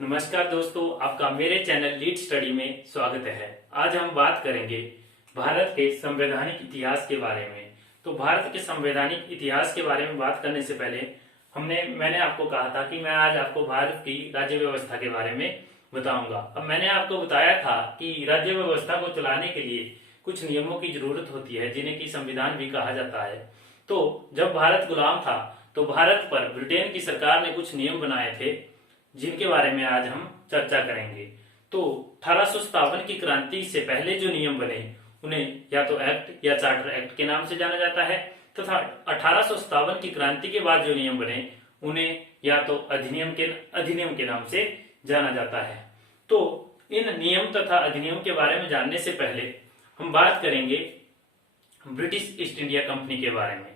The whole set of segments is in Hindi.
नमस्कार दोस्तों, आपका मेरे चैनल लीड स्टडी में स्वागत है। आज हम बात करेंगे भारत के संवैधानिक इतिहास के बारे में। तो भारत के संवैधानिक इतिहास के बारे में बात करने से पहले मैंने आपको कहा था कि मैं आज आपको भारत की राज्य व्यवस्था के बारे में बताऊंगा। अब मैंने आपको बताया था कि राज्य व्यवस्था को चलाने के लिए कुछ नियमों की जरूरत होती है, जिन्हें की संविधान भी कहा जाता है। तो जब भारत गुलाम था तो भारत पर ब्रिटेन की सरकार ने कुछ नियम बनाए थे, जिनके बारे में आज हम चर्चा करेंगे। तो 1857 की क्रांति से पहले जो नियम बने उन्हें या तो एक्ट या चार्टर एक्ट के नाम से जाना जाता है, तथा 1857 की क्रांति के बाद जो नियम बने उन्हें या तो अधिनियम के नाम से जाना जाता है। तो इन नियम तथा अधिनियम के बारे में जानने से पहले हम बात करेंगे ब्रिटिश ईस्ट इंडिया कंपनी के बारे में।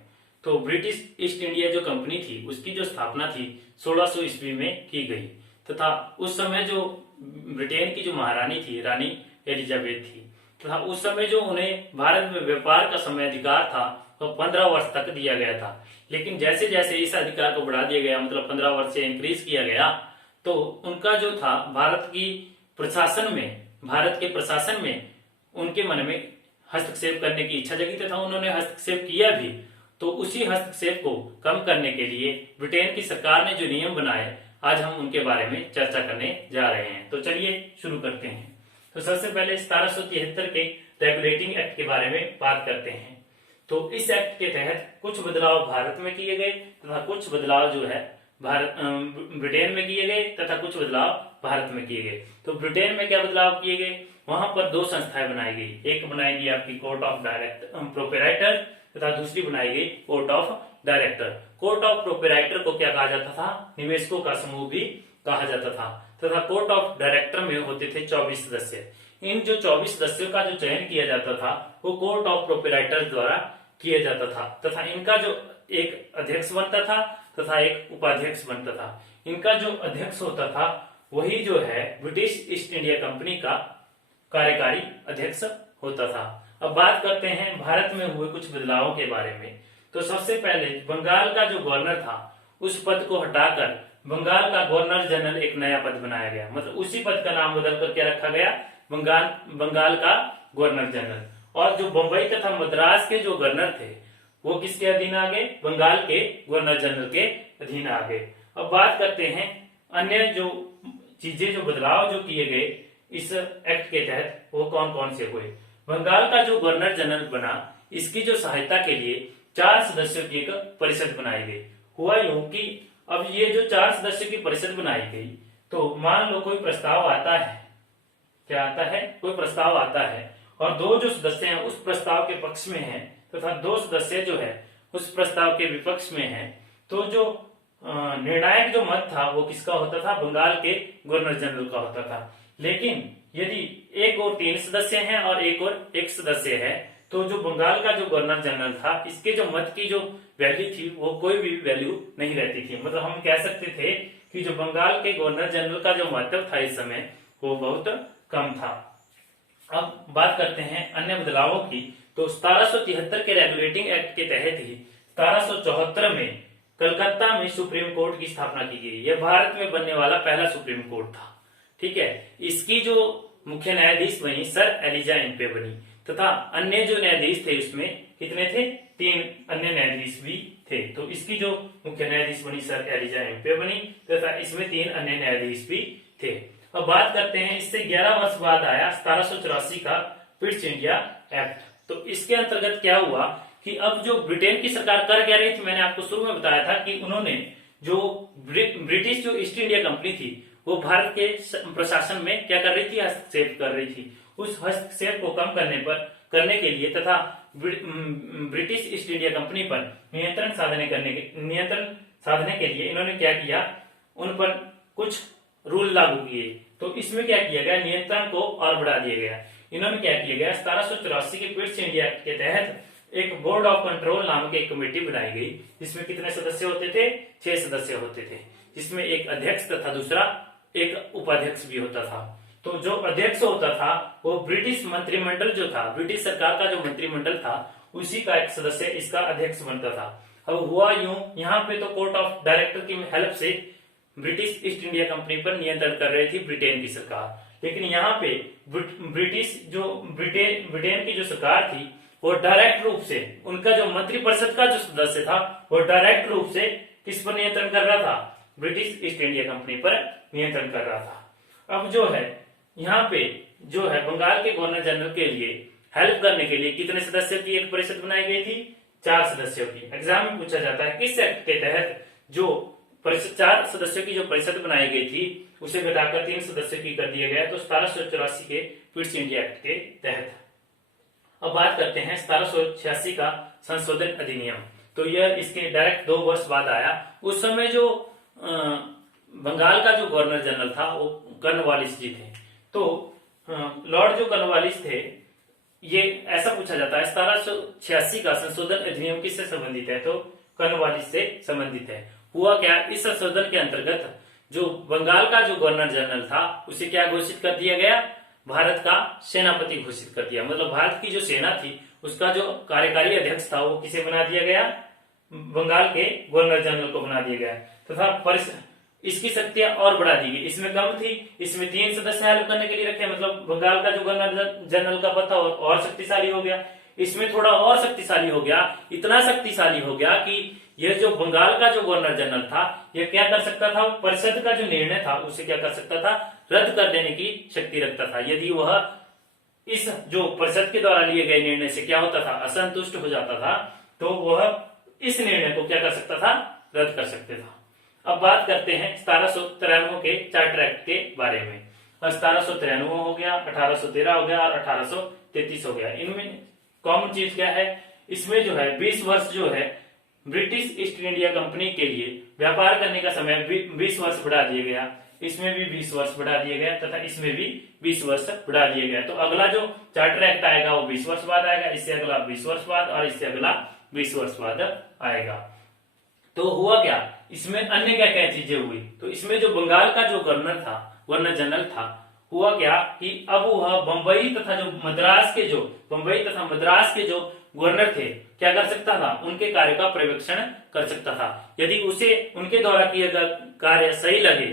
तो ब्रिटिश ईस्ट इंडिया जो कंपनी थी उसकी जो स्थापना थी 1600 ईस्वी में की गई, तथा उस समय जो ब्रिटेन की जो महारानी थी रानी एलिजाबेथ थी, तथा उस समय जो उन्हें भारत में व्यापार का समय अधिकार था वो 15 वर्ष तक दिया गया था। लेकिन जैसे जैसे इस अधिकार को बढ़ा दिया गया, मतलब 15 वर्ष से इंक्रीज किया गया, तो उनका जो था भारत के प्रशासन में उनके मन में हस्तक्षेप करने की इच्छा जगी, तथा उन्होंने हस्तक्षेप किया भी। तो उसी हस्तक्षेप को कम करने के लिए ब्रिटेन की सरकार ने जो नियम बनाए, आज हम उनके बारे में चर्चा करने जा रहे हैं। तो चलिए शुरू करते हैं। तो सबसे पहले 1773 के रेगुलेटिंग एक्ट के बारे में बात करते हैं। तो इस एक्ट के तहत कुछ बदलाव भारत में किए गए तथा कुछ बदलाव जो है ब्रिटेन में किए गए, तथा कुछ बदलाव भारत में किए गए। तो ब्रिटेन में क्या बदलाव किए गए, वहां पर दो संस्थाएं बनाई गई। एक बनाई गई आपकी कोर्ट ऑफ प्रोपेराइटर तथा दूसरी बनाई गई court of director. Court of proprietor को क्या कहा जाता था, निवेशकों का समूह भी कहा जाता था, तथा कोर्ट ऑफ डायरेक्टर में होते थे 24 सदस्य। इन जो 24 सदस्यों का जो चयन किया जाता था वो कोर्ट ऑफ प्रोपेराइटर द्वारा किया जाता था, तथा इनका जो एक अध्यक्ष बनता था तथा एक उपाध्यक्ष बनता था। इनका जो अध्यक्ष होता था वही जो है ब्रिटिश ईस्ट इंडिया कंपनी का कार्यकारी अध्यक्ष होता था। अब बात करते हैं भारत में हुए कुछ बदलावों के बारे में। तो सबसे पहले बंगाल का जो गवर्नर था उस पद को हटाकर बंगाल का गवर्नर जनरल एक नया पद बनाया गया, मतलब उसी पद का नाम बदलकर क्या रखा गया, बंगाल का गवर्नर जनरल। और जो बंबई तथा मद्रास के जो गवर्नर थे वो किसके अधीन आ गए, बंगाल के गवर्नर जनरल के अधीन आ गए। अब बात करते हैं अन्य जो चीजें, जो बदलाव जो किए गए इस एक्ट के तहत, वो कौन कौन से हुए। बंगाल का जो गवर्नर जनरल बना, इसकी जो सहायता के लिए 4 सदस्यों की एक परिषद बनाई गई। हुआ यूं कि अब ये जो 4 सदस्यों की परिषद बनाई गई, तो मान लो कोई प्रस्ताव आता है, क्या आता है, कोई प्रस्ताव आता है, और 2 जो सदस्य हैं उस प्रस्ताव के पक्ष में हैं, तथा 2 सदस्य जो है उस प्रस्ताव के विपक्ष में हैं। तो जो निर्णायक जो मत था वो किसका होता था, बंगाल के गवर्नर जनरल का होता था। लेकिन यदि एक और 3 सदस्य हैं और एक और 1 सदस्य है, तो जो बंगाल का जो गवर्नर जनरल था इसके जो मत की जो वैल्यू थी वो कोई भी वैल्यू नहीं रहती थी। मतलब हम कह सकते थे कि जो बंगाल के गवर्नर जनरल का जो महत्व था इस समय वो बहुत कम था। अब बात करते हैं अन्य बदलावों की। तो 1773 के रेगुलेटिंग एक्ट के तहत ही 1774 में कलकत्ता में सुप्रीम कोर्ट की स्थापना की गई। यह भारत में बनने वाला पहला सुप्रीम कोर्ट था। ठीक है, इसकी जो मुख्य न्यायाधीश बनी सर एलिजा इम्पे बनी, तथा अन्य जो न्यायाधीश थे उसमें कितने थे, 3 अन्य न्यायाधीश भी थे। तो इसकी जो मुख्य न्यायाधीश बनी सर एलिजा इम्पे बनी, तथा इसमें 3 अन्य न्यायाधीश भी थे। अब बात करते हैं, इससे 11 वर्ष बाद आया 1784 का ब्रिटिश इंडिया एक्ट। तो इसके अंतर्गत क्या हुआ कि अब जो ब्रिटेन की सरकार कर क्या रही थी, मैंने आपको शुरू में बताया था कि उन्होंने जो ब्रिटिश जो ईस्ट इंडिया कंपनी थी वो भारत के प्रशासन में क्या कर रही थी, हस्तक्षेप कर रही थी। उस हस्तक्षेप को कम करने के लिए तथा ब्रिटिश ईस्ट इंडिया कंपनी पर नियंत्रण साधने के लिए इन्होंने क्या किया, उन पर कुछ रूल लागू किए। तो इसमें क्या किया गया, नियंत्रण को और बढ़ा दिया गया। इन्होंने क्या किया गया, 1784 के ब्रिटिश इंडिया एक्ट के तहत एक बोर्ड ऑफ कंट्रोल नामक एक कमेटी बनाई गई, जिसमें कितने सदस्य होते थे, 6 सदस्य होते थे, जिसमें एक अध्यक्ष तथा दूसरा एक उपाध्यक्ष भी होता था। तो जो अध्यक्ष होता था वो ब्रिटिश मंत्रिमंडल जो था, ब्रिटिश सरकार का जो मंत्रिमंडल था उसी का एक सदस्य इसका अध्यक्ष बनता था। अब हुआ यूं, यहाँ पे तो कोर्ट ऑफ डायरेक्टर की हेल्प से ब्रिटिश ईस्ट इंडिया कंपनी पर नियंत्रण कर रही थी ब्रिटेन की सरकार। लेकिन यहाँ पे ब्रिटेन की जो सरकार थी वो डायरेक्ट रूप से, उनका जो मंत्रिपरिषद का जो सदस्य था वो डायरेक्ट रूप से किस पर नियंत्रण कर रहा था? ब्रिटिश ईस्ट इंडिया कंपनी पर नियंत्रण कर रहा था। अब जो है यहाँ पे जो है बंगाल के गवर्नर जनरल के लिए हेल्प करने के लिए कितने सदस्यों की एक परिषद बनाई गई थी? 4 सदस्यों की। एग्जाम में पूछा जाता है किस एक्ट के तहत जो परिषद 4 सदस्यों की जो परिषद बनाई गई थी उसे घटाकर 3 सदस्यों की कर दिया गया, तो 1784 के क्विट्स इंडिया एक्ट के तहत। अब बात करते हैं 1786 का संशोधन अधिनियम। तो यह इसके डायरेक्ट 2 वर्ष बाद आया। उस समय जो बंगाल का जो गवर्नर जनरल था वो कर्नवालिस जी थे। तो लॉर्ड जो कर्नवालिस थे, ये ऐसा पूछा जाता है 1786 का संशोधन अधिनियम किससे संबंधित है? तो कर्नवालिस से संबंधित है। हुआ क्या, इस संशोधन के अंतर्गत जो बंगाल का जो गवर्नर जनरल था उसे क्या घोषित कर दिया गया? भारत का सेनापति घोषित कर दिया। मतलब भारत की जो सेना थी उसका जो कार्यकारी अध्यक्ष था वो किसे बना दिया गया? बंगाल के गवर्नर जनरल को बना दिया गया तथा इसकी शक्तियां और बढ़ा दी गई। इसमें कम थी, इसमें 3 सदस्य हेल्प करने के लिए रखे, मतलब बंगाल का जो गवर्नर जनरल का पद था और शक्तिशाली हो गया। इसमें थोड़ा और शक्तिशाली हो गया, इतना शक्तिशाली हो गया कि यह जो बंगाल का जो गवर्नर जनरल था यह क्या कर सकता था? परिषद का जो निर्णय था उसे क्या कर सकता था? रद्द कर देने की शक्ति रखता था। यदि वह इस जो परिषद के द्वारा लिए गए निर्णय से क्या होता था? असंतुष्ट हो जाता था, तो वह इस निर्णय को क्या कर सकता था? रद्द कर सकते था। अब बात करते हैं 1793 के चार्टर एक्ट के बारे में। 1793 हो गया, 1813 हो गया और 1833 हो गया। इनमें कॉमन चीज क्या है? इसमें जो है 20 वर्ष जो है ब्रिटिश ईस्ट इंडिया कंपनी के लिए व्यापार करने का समय 20 वर्ष बढ़ा दिया गया। इसमें भी 20 वर्ष बढ़ा दिया गया तथा इसमें भी 20 वर्ष बढ़ा दिया गया। तो अगला जो चार्टर एक्ट आएगा वो 20 वर्ष बाद आएगा, इससे अगला 20 वर्ष बाद और इससे अगला 20 वर्ष बाद आएगा। तो हुआ क्या, इसमें अन्य क्या क्या चीजें हुई? तो इसमें जो बंगाल का जो गवर्नर जनरल था, हुआ क्या कि अब वह बंबई तथा मद्रास के जो गवर्नर थे क्या कर सकता था? उनके कार्य का पर्यवेक्षण कर सकता था। यदि उसे उनके द्वारा किए गए कार्य सही लगे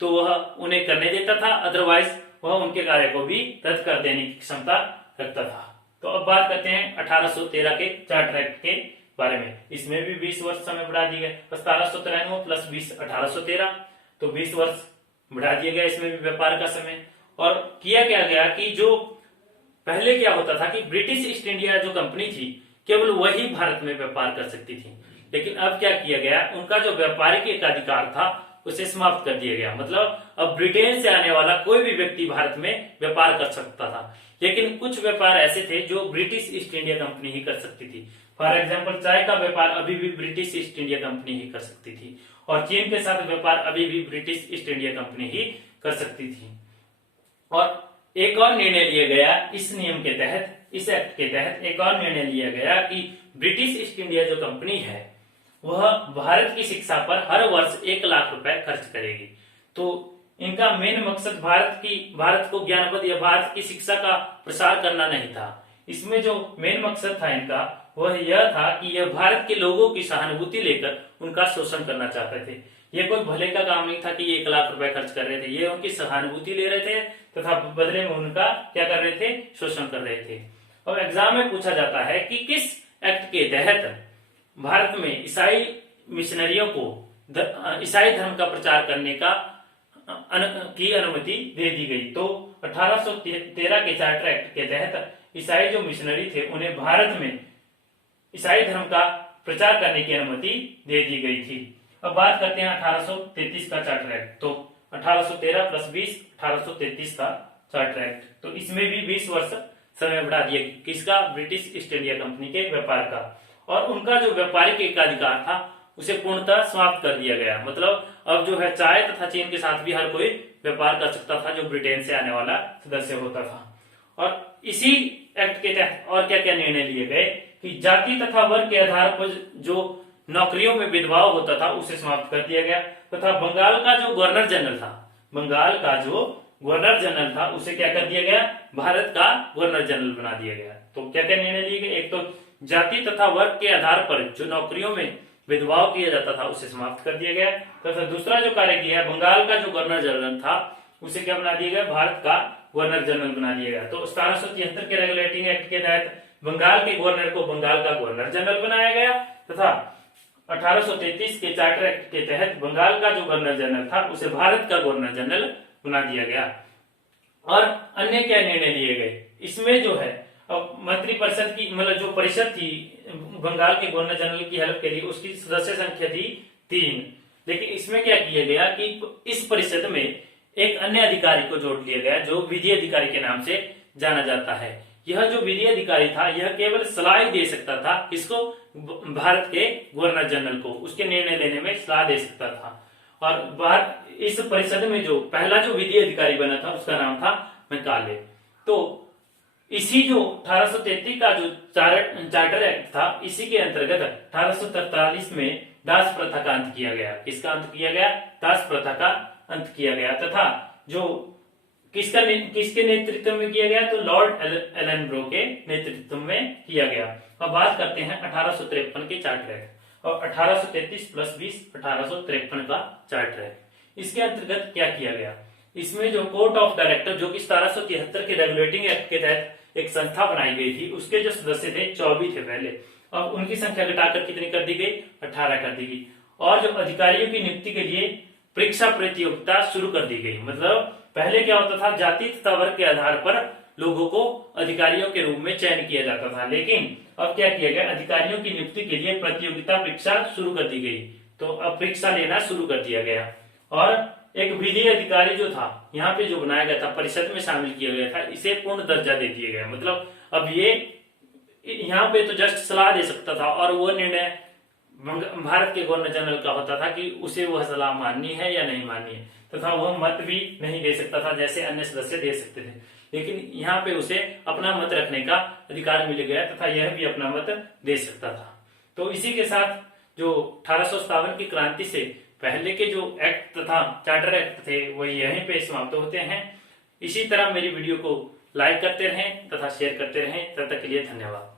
तो वह उन्हें करने देता था, अदरवाइज वह उनके कार्य को भी रद्द कर देने की क्षमता रखता था। तो अब बात करते हैं 1813 के चार्टर एक्ट के बारे में। इसमें भी 20 वर्ष समय बढ़ा दिए गए। 1793 प्लस 20 1813, तो 20 वर्ष बढ़ा दिया गया इसमें भी व्यापार का समय। और किया क्या गया कि जो पहले क्या होता था कि ब्रिटिश ईस्ट इंडिया जो कंपनी थी केवल वही भारत में व्यापार कर सकती थी, लेकिन अब क्या किया गया, उनका जो व्यापारिक एकाधिकार था उसे समाप्त कर दिया गया। मतलब अब ब्रिटेन से आने वाला कोई भी व्यक्ति भारत में व्यापार कर सकता था, लेकिन कुछ व्यापार ऐसे थे जो ब्रिटिश ईस्ट इंडिया कंपनी ही कर सकती थी। फॉर एग्जाम्पल चाय का व्यापार अभी भी ब्रिटिश ईस्ट इंडिया कंपनी ही कर सकती थी, और चीन के साथ व्यापार अभी भी ब्रिटिश ईस्ट इंडिया कंपनी ही कर सकती थी। और एक और निर्णय लिया गया इस नियम के तहत, इस एक्ट के तहत एक और निर्णय लिया गया कि ब्रिटिश ईस्ट इंडिया जो कंपनी है वह भारत की शिक्षा पर हर वर्ष 1 लाख रुपए खर्च करेगी। तो इनका मेन मकसद भारत को ज्ञानपद या भारत की शिक्षा का प्रसार करना नहीं था। इसमें जो मेन मकसद था इनका वह यह था कि यह भारत के लोगों की सहानुभूति लेकर उनका शोषण करना चाहते थे। ये कोई भले का काम नहीं था कि 1 लाख रुपए खर्च कर रहे थे, ये उनकी सहानुभूति ले रहे थे तथा बदले में उनका क्या कर रहे थे? शोषण कर रहे थे। अब एग्जाम में पूछा जाता है कि किस एक्ट के तहत भारत में ईसाई मिशनरियों को ईसाई धर्म का प्रचार करने की अनुमति दे दी गई। तो 1813 के चार्टर एक्ट के तहत ईसाई जो मिशनरी थे उन्हें भारत में ईसाई धर्म का प्रचार करने की अनुमति दे दी गई थी। अब बात करते हैं 1833 का चार्टर एक्ट। तो 1813 प्लस 20 1833 का चार्टर एक्ट। तो इसमें भी 20 वर्ष समय बढ़ा दिया किसका? ब्रिटिश ईस्ट इंडिया कंपनी के व्यापार का, और उनका जो व्यापारिक एकाधिकार था उसे पूर्णतः समाप्त कर दिया गया। मतलब अब जो है चाय तथा चीन के साथ भी हर कोई व्यापार कर सकता था जो ब्रिटेन से आने वाला सदस्य होता था। और इसी एक्ट के तहत और क्या क्या निर्णय लिए गए कि जाति तथा वर्ग के आधार पर जो नौकरियों में भेदभाव होता था उसे समाप्त कर दिया गया, तथा बंगाल का जो गवर्नर जनरल था उसे क्या कर दिया गया? भारत का गवर्नर जनरल बना दिया गया। तो क्या क्या निर्णय लिए गए? एक तो जाति तथा वर्ग के आधार पर जो नौकरियों में भेदभाव किया जाता था उसे समाप्त कर दिया गया। तथा दूसरा जो कार्य किया, बंगाल का जो गवर्नर जनरल था उसे क्या बना दिया गया, भारत का गवर्नर जनरल बना दिया गया। तो 1773 के रेगुलेटिंग एक्ट के तहत बंगाल के गवर्नर को बंगाल का गवर्नर जनरल बनाया गया तथा 1833 के चार्टर एक्ट के तहत बंगाल का जो गवर्नर जनरल था उसे भारत का गवर्नर जनरल बना दिया गया। और अन्य क्या निर्णय लिए गए इसमें जो है, अब मंत्रिपरिषद की मतलब जो परिषद थी बंगाल के गवर्नर जनरल की हेल्प के लिए, उसकी सदस्य संख्या थी 3। लेकिन इसमें क्या किया गया कि इस परिषद में एक अन्य अधिकारी को जोड़ लिया गया जो विधि अधिकारी के नाम से जाना जाता है। यह जो विधि अधिकारी था यह केवल सलाह ही दे सकता था, किसको, भारत के गवर्नर जनरल को, उसके निर्णय लेने में सलाह दे सकता था। और इस परिषद में जो पहला जो विधि अधिकारी बना था उसका नाम था मैकाले। तो इसी जो 1833 का जो चार्टर एक्ट था, इसी के अंतर्गत 1843 में दास प्रथा का अंत किया गया। किसका अंत किया गया, दास प्रथा का अंत किया गया। तथा जो किसके नेतृत्व में किया गया, तो लॉर्ड एलनब्रो के नेतृत्व में किया गया। अब बात करते हैं 1853 के चार्टर एक्ट और 1833 प्लस 20 1853 का चार्टर एक्ट। इसके अंतर्गत क्या किया गया, इसमें जो कोर्ट ऑफ डायरेक्टर जो कि 1773 के रेगुलेटिंग एक्ट के तहत एक संस्था बनाई गई थी, उसके जो सदस्य थे 24 थे पहले, अब उनकी संख्या घटाकर कितनी कर दी गई, 18 कर दी गई। और जो अधिकारियों की नियुक्ति के लिए परीक्षा प्रतियोगिता शुरू कर दी गई। मतलब पहले क्या होता था, जाति तथा वर्ग के आधार पर लोगों को अधिकारियों के रूप में चयन किया जाता था, लेकिन अब क्या किया गया, अधिकारियों की नियुक्ति के लिए प्रतियोगिता परीक्षा शुरू कर दी गई। तो अब परीक्षा लेना शुरू कर दिया गया। और एक विधि अधिकारी जो था यहाँ पे जो बनाया गया था, परिषद में शामिल किया गया था, इसे पूर्ण दर्जा दे दिया गया। मतलब अब ये यहाँ पे तो जस्ट सलाह दे सकता था और वो निर्णय भारत के गवर्नर जनरल का होता था कि उसे वह सलाह माननी है या नहीं माननी है, तथा वह मत भी नहीं दे सकता था जैसे अन्य सदस्य दे सकते थे। लेकिन यहाँ पे उसे अपना मत रखने का अधिकार मिल गया तथा यह भी अपना मत दे सकता था। तो इसी के साथ जो 1857 की क्रांति से पहले के जो एक्ट तथा चार्टर एक्ट थे वो यहीं पे समाप्त होते हैं। इसी तरह मेरी वीडियो को लाइक करते रहें तथा शेयर करते रहें। तब तक के लिए धन्यवाद।